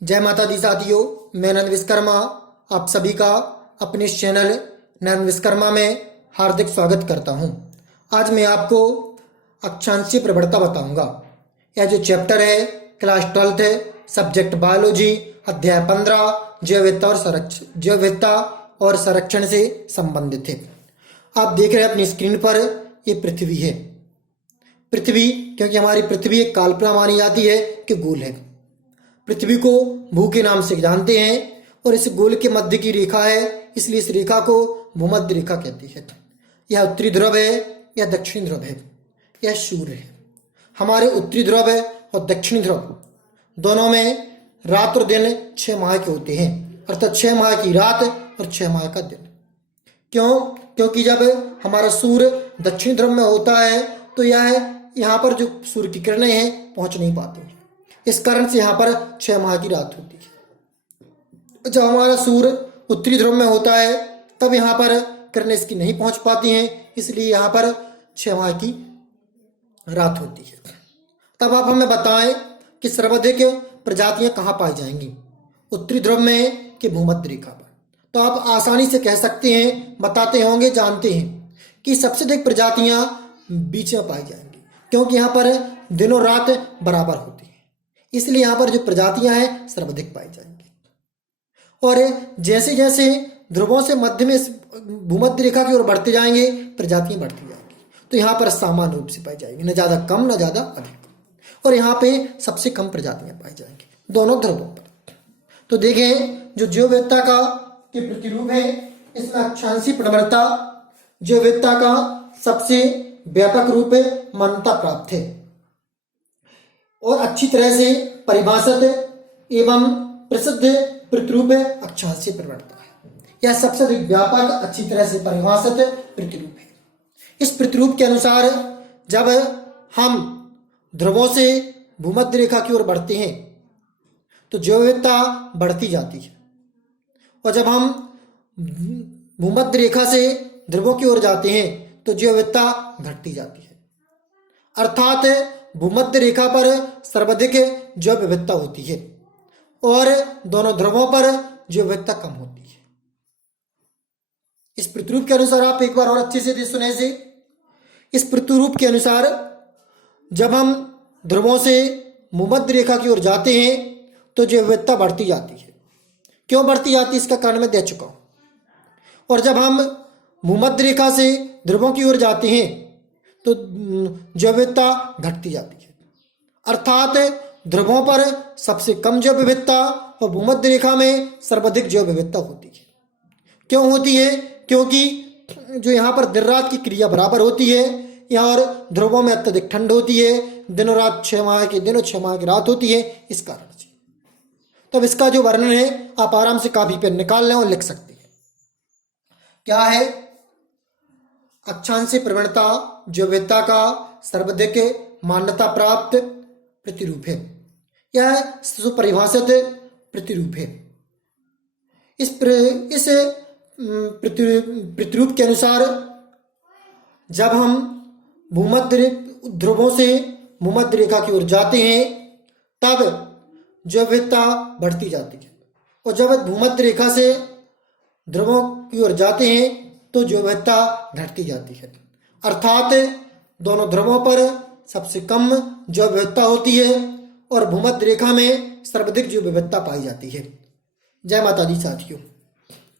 जय माता दी साथियों, मैं नंद विश्वकर्मा आप सभी का अपने इस चैनल नंद विश्वकर्मा में हार्दिक स्वागत करता हूं। आज मैं आपको अक्षांशीय प्रवणता बताऊंगा। यह जो चैप्टर है क्लास 12th है, सब्जेक्ट बायोलॉजी, अध्याय 15 जैव विविधता और संरक्षण से संबंधित है। आप देख रहे हैं अपनी स्क्रीन पर, ये पृथ्वी है। पृथ्वी, क्योंकि हमारी पृथ्वी एक काल्पनिक मानी जाती है कि गोल है। पृथ्वी को भू के नाम से जानते हैं और इस गोल के मध्य की रेखा है, इसलिए इस रेखा को भूमध्य रेखा कहती है। यह उत्तरी ध्रुव है, यह दक्षिणी ध्रुव है, यह सूर्य है। हमारे उत्तरी ध्रुव और दक्षिणी ध्रुव दोनों में रात और दिन 6 माह के होते हैं, अर्थात 6 माह की रात और 6 माह का दिन। क्यों? क्योंकि जब हमारा सूर्य दक्षिणी ध्रुव में होता है तो यह यहाँ पर जो सूर्य की किरणें हैं पहुंच नहीं पाती हैं, इस कारण से यहाँ पर 6 माह की रात होती है। जब हमारा सूर्य उत्तरी ध्रुव में होता है तब यहाँ पर किरणें इसकी नहीं पहुंच पाती हैं, इसलिए यहाँ पर 6 माह की रात होती है। तब आप हमें बताएं कि सर्वाधिक प्रजातियां कहाँ पाई जाएंगी, उत्तरी ध्रुव में कि भूमध्य रेखा पर। तो आप आसानी से कह सकते हैं, बताते होंगे, जानते हैं कि सबसे अधिक प्रजातियां बीच में पाई जाएंगी, क्योंकि यहाँ पर दिनों रात बराबर होती है, इसलिए यहाँ पर जो प्रजातियां हैं सर्वाधिक पाई जाएंगी। और जैसे जैसे ध्रुवों से मध्य में भूमध्य रेखा की ओर बढ़ते जाएंगे प्रजातियां बढ़ती जाएंगी, तो यहाँ पर सामान्य रूप से पाई जाएंगी, न ज़्यादा कम न ज़्यादा अधिक। और यहाँ पे सबसे कम प्रजातियां पाई जाएंगी दोनों ध्रुवों पर। तो देखें, जो जैव विविधता का के प्रतिरूप है, इसमें अक्षांशीय प्रवणता जैव विविधता का सबसे व्यापक रूप मान्यता प्राप्त है और अच्छी तरह से परिभाषित एवं प्रसिद्ध प्रतिरूप अक्षांशीय प्रवणता है। यह सबसे अधिक व्यापक, अच्छी तरह से परिभाषित प्रतिरूप है। इस प्रतिरूप के अनुसार जब हम ध्रुवों से भूमध्य रेखा की ओर बढ़ते हैं तो जैव विविधता बढ़ती जाती है, और जब हम भूमध्य रेखा से ध्रुवों की ओर जाते हैं तो जैव विविधता घटती जाती है। अर्थात भूमध्य रेखा पर सर्वाधिक जैव विविधता होती है और दोनों ध्रुवों पर जैव विविधता कम होती है। इस प्रतिरूप के अनुसार आप एक बार और अच्छे से सुने से, इस प्रतिरूप के अनुसार जब हम ध्रुवों से भूमध्य रेखा की ओर जाते हैं तो जैव विविधता बढ़ती जाती है। क्यों बढ़ती जाती है इसका कारण मैं दे चुका हूं। और जब हम भूमध्य रेखा से ध्रुवों की ओर जाते हैं तो जैव विविधता घटती जाती है। अर्थात ध्रुवों पर सबसे कम जैव विविधता और भूमध्य रेखा में सर्वाधिक जैव विविधता होती है। क्यों होती है? क्योंकि जो यहाँ पर दिन रात की क्रिया बराबर होती है, यहाँ और ध्रुवों में अत्यधिक ठंड होती है, दिनों रात 6 माह के दिन और 6 माह की रात होती है, इस कारण से। तो इसका जो वर्णन है आप आराम से कापी पर निकाल लें और लिख सकते हैं। क्या है? अक्षांशीय प्रवणता जैव विविधता का सर्वाधिक मान्यता प्राप्त प्रतिरूप है। यह सुपरिभाषित प्रतिरूप है। इस प्रतिरूप के अनुसार जब हम भूमध्य ध्रुवों से भूमध्य रेखा की ओर जाते हैं तब जैव विविधता बढ़ती जाती है, और जब भूमध्य रेखा से ध्रुवों की ओर जाते हैं तो जैव विविधता घटती जाती है। अर्थात दोनों ध्रुवों पर सबसे कम जैव विविधता होती है और भूमध्य रेखा में सर्वाधिक जैव विविधता पाई जाती है। जय माता दी साथियों।